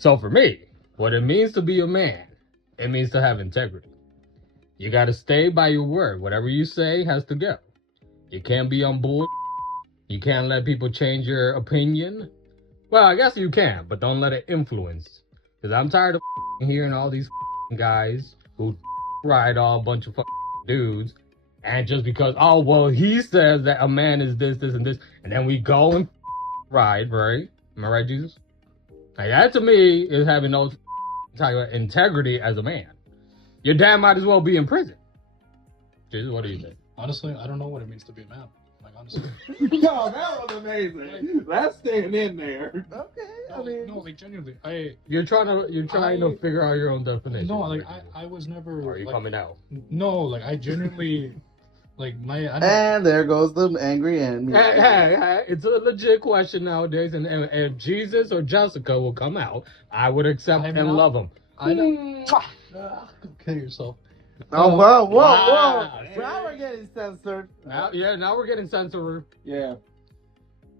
So for me, what it means to be a man, it means to have integrity. You got to stay by your word. Whatever you say has to go. You can't be on board. You can't let people change your opinion. Well, I guess you can, but don't let it influence. Because I'm tired of hearing all these guys who ride all a bunch of dudes. And just because, oh, well, he says that a man is this, this, and this. And then we go and ride, right? Am I right, Jesus? Like, that to me is having no type of integrity as a man. Your dad might as well be in prison. Jesus, what do you think? Honestly, I don't know what it means to be a man. Like, honestly. Yo, that was amazing. That's staying in there. Okay, I mean, No, like genuinely, You're trying to figure out your own definition. no, like I was never. Or are you like, coming out? No, like I genuinely, like and there goes the angry and Hey, it's a legit question nowadays, and if Jesus or Jessica will come out, I would accept and love them. I know. Kill yourself. Oh, whoa. Wow. Now we're getting censored. Now we're getting censored. Yeah.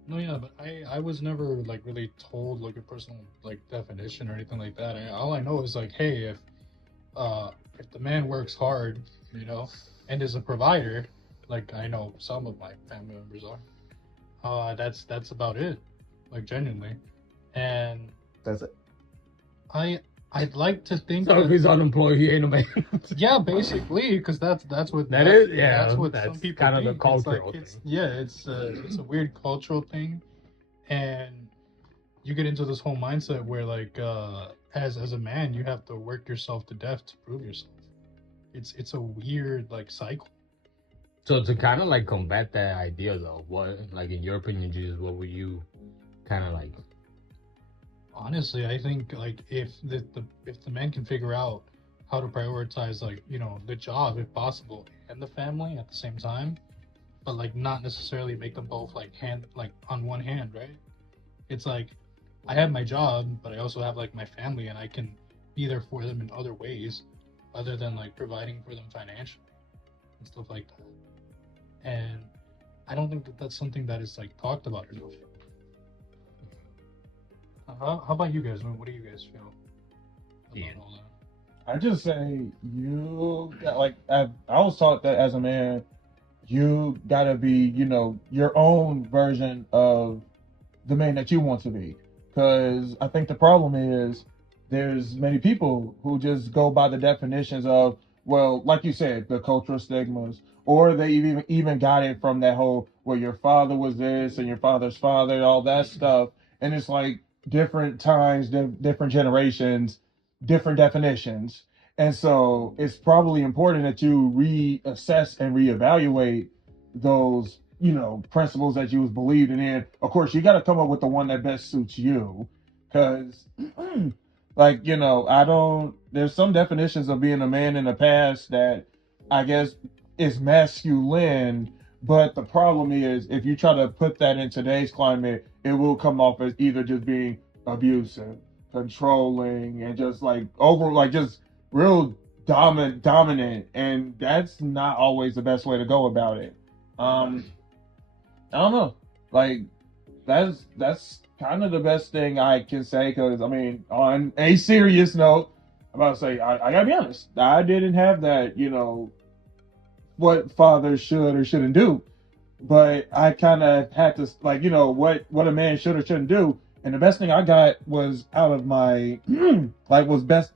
No, yeah, but I was never like really told like a personal like definition or anything like that. All I know is like, hey, if the man works hard, you know, and is a provider, like I know some of my family members are, that's about it, like genuinely, and That's it. I'd like to think So if he's unemployed, he ain't a man. yeah, basically, because that's what That is, yeah, that's what that's some people kind of think. the cultural It's thing. yeah, it's a weird cultural thing, and you get into this whole mindset where like as a man you have to work yourself to death to prove yourself. It's a weird like cycle. So to kind of like combat that idea, though, what, like in your opinion, Jesus, what would you kind of like? Honestly, I think like if the man can figure out how to prioritize like, you know, the job if possible and the family at the same time, but like not necessarily make them both like on one hand, right? It's like I have my job, but I also have like my family, and I can be there for them in other ways other than like providing for them financially and stuff like that. And I don't think that that's something that is like talked about enough. How about you guys? What do you guys feel about all that? I just say I was taught that as a man, you gotta be, you know, your own version of the man that you want to be. Because I think the problem is there's many people who just go by the definitions of, well, like you said, the cultural stigmas, or they even got it from that whole, well, your father was this and your father's father, all that stuff. And it's like different times, different generations, different definitions. And so it's probably important that you reassess and reevaluate those, you know, principles that you was believed in. Of course, you got to come up with the one that best suits you, because like, you know, there's some definitions of being a man in the past that I guess is masculine, but the problem is if you try to put that in today's climate, it will come off as either just being abusive, controlling, and just like just real dominant, and that's not always the best way to go about it. I don't know. Like that's kind of the best thing I can say, because I mean, on a serious note, I'm about to say I gotta be honest. I didn't have that, you know, what fathers should or shouldn't do, but I kind of had to, like, you know, what a man should or shouldn't do. And the best thing I got was out of my was best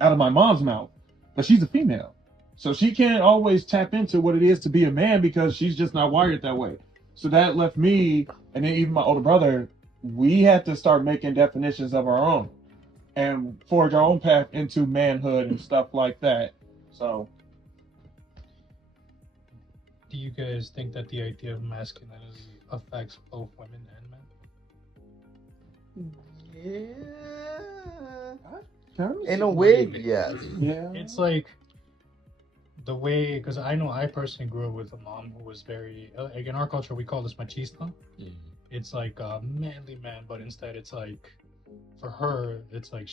out of my mom's mouth, but she's a female, so she can't always tap into what it is to be a man because she's just not wired that way. So that left me, and then even my older brother, we had to start making definitions of our own and forge our own path into manhood and stuff like that. So, Do you guys think that the idea of masculinity affects both women and men? Yeah. In a way, yes. yeah. It's like the way, because I know I personally grew up with a mom who was very, like in our culture, we call this machista. Mm. It's like a manly man, but instead it's like, for her, it's like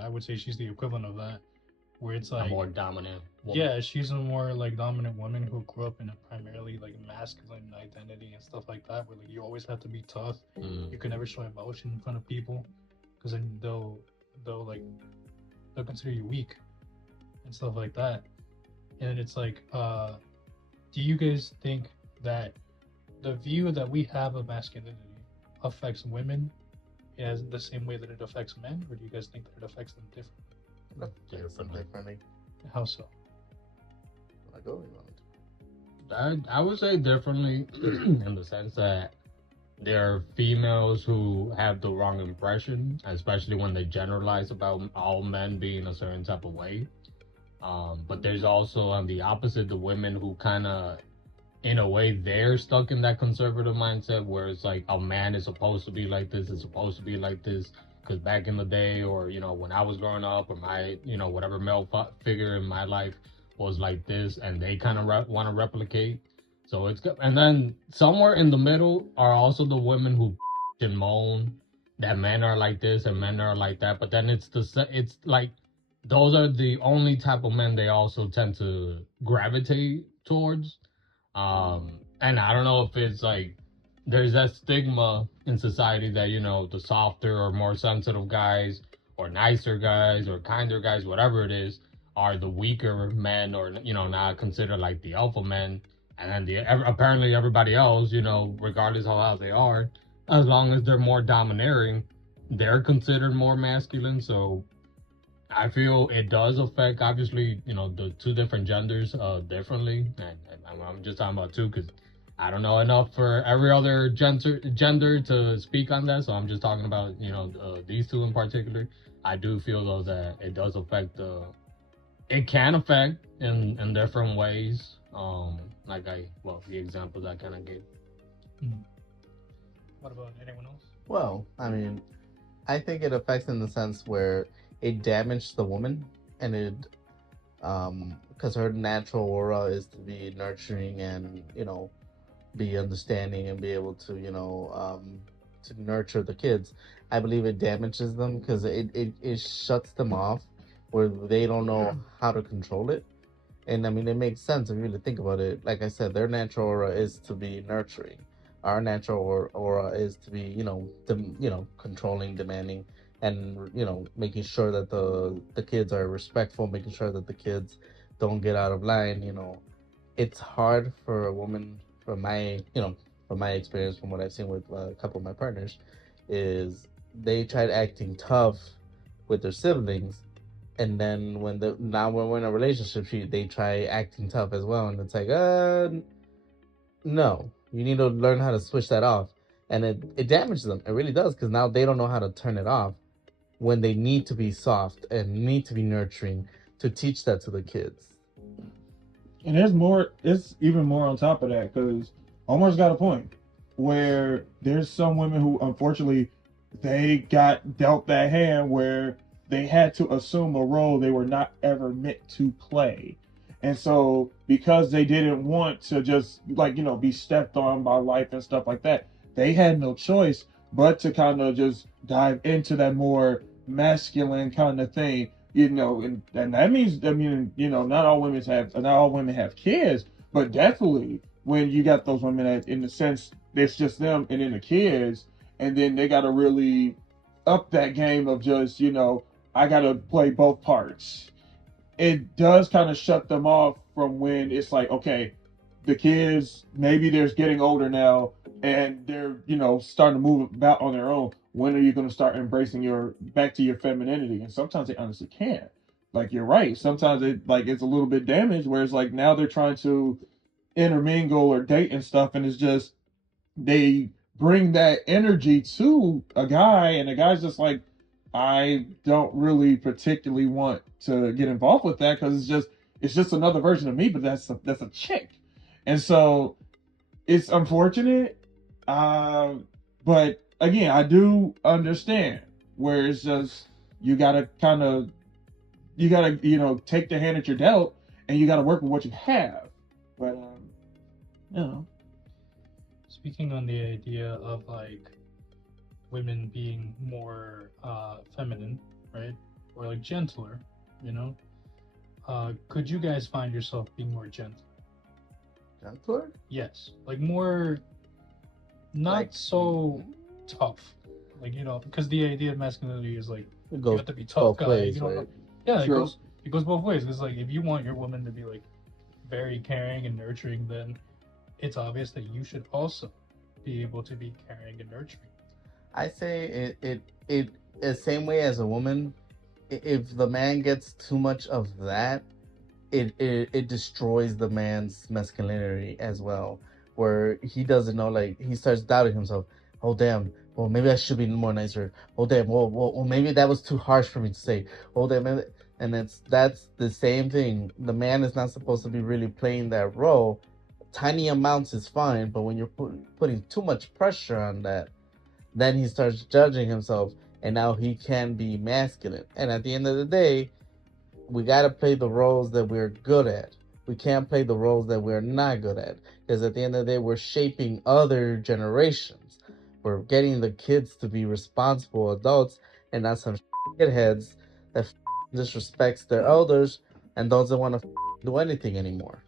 I would say she's the equivalent of that, where it's like A more dominant woman. yeah, she's a more like dominant woman who grew up in a primarily like masculine identity and stuff like that, where like you always have to be tough. Mm. You can never show emotion in front of people, because then they'll consider you weak and stuff like that. And it's like, do you guys think that the view that we have of masculinity affects women as the same way that it affects men, or do you guys think that it affects them differently? Differently. How so? I go around. I would say differently in the sense that there are females who have the wrong impression, especially when they generalize about all men being a certain type of way. But there's also on the opposite, the women who kind of, in a way, they're stuck in that conservative mindset where it's like a man is supposed to be like this, is supposed to be like this. Because back in the day, or when I was growing up, or my whatever male figure in my life was like this, and they kind of want to replicate. So it's good. And then somewhere in the middle are also the women who and moan that men are like this and men are like that. But then it's like those are the only type of men they also tend to gravitate towards. And I don't know if it's like there's that stigma in society that the softer or more sensitive guys or nicer guys or kinder guys, whatever it is, are the weaker men, or not considered like the alpha men. And then apparently everybody else, regardless of how they are, as long as they're more domineering, they're considered more masculine. So I feel it does affect, obviously, the two different genders differently. And I'm just talking about two because I don't know enough for every other gender to speak on that. So I'm just talking about, these two in particular. I do feel, though, that it does affect it can affect in different ways. The examples I kind of gave. What about anyone else? Well, I mean, I think it affects in the sense where it damaged the woman, and it because her natural aura is to be nurturing and be understanding and be able to to nurture the kids. I believe it damages them because it shuts them off where they don't know how to control it. And I mean, it makes sense if you really think about it. Like I said, their natural aura is to be nurturing. Our natural aura is to be, controlling, demanding, and making sure that the kids are respectful, making sure that the kids don't get out of line. It's hard for a woman, from my experience, from what I've seen with a couple of my partners, is they tried acting tough with their siblings, and then when we're in a relationship, they try acting tough as well, and it's like, no, you need to learn how to switch that off, and it damages them. It really does, because now they don't know how to turn it off when they need to be soft and need to be nurturing, to teach that to the kids. And it's even more on top of that, because Omar's got a point where there's some women who, unfortunately, they got dealt that hand where they had to assume a role they were not ever meant to play. And so because they didn't want to just be stepped on by life and stuff like that, they had no choice but to kind of just dive into that more masculine kind of thing. And that means, not all women have kids, but definitely when you got those women that, in the sense, it's just them and then the kids, and then they got to really up that game of just, I got to play both parts. It does kind of shut them off from when it's like, okay, the kids, maybe they're getting older now and they're, starting to move about on their own. When are you going to start embracing back to your femininity? And sometimes they honestly can't. Like, you're right. Sometimes it's a little bit damaged, where it's like now they're trying to intermingle or date and stuff, and it's just they bring that energy to a guy, and the guy's just like, I don't really particularly want to get involved with that, because it's just another version of me, but that's a chick. And so it's unfortunate, but again, I do understand where it's just you gotta take the hand that you're dealt, and you gotta work with what you have. But Speaking on the idea of women being more feminine, right, or gentler, could you guys find yourself being more gentle? Gentler? Yes, more, not so tough. Like, because the idea of masculinity is like It you goes have to be tough both guy. ways, right? Yeah, True. it goes both ways. Because like if you want your woman to be like very caring and nurturing, then it's obvious that you should also be able to be caring and nurturing. I say it the same way as a woman. If the man gets too much of that, it destroys the man's masculinity as well, where he doesn't know, like he starts doubting himself. Oh damn, well maybe I should be more nicer. Oh damn, well maybe that was too harsh for me to say. Oh damn, and that's the same thing. The man is not supposed to be really playing that role. Tiny amounts is fine, but when you're putting too much pressure on that, then he starts judging himself, and now he can be masculine. And at the end of the day, we got to play the roles that we're good at. We can't play the roles that we're not good at, because at the end of the day, we're shaping other generations. We're getting the kids to be responsible adults and not some shitheads that disrespects their elders and doesn't want to do anything anymore.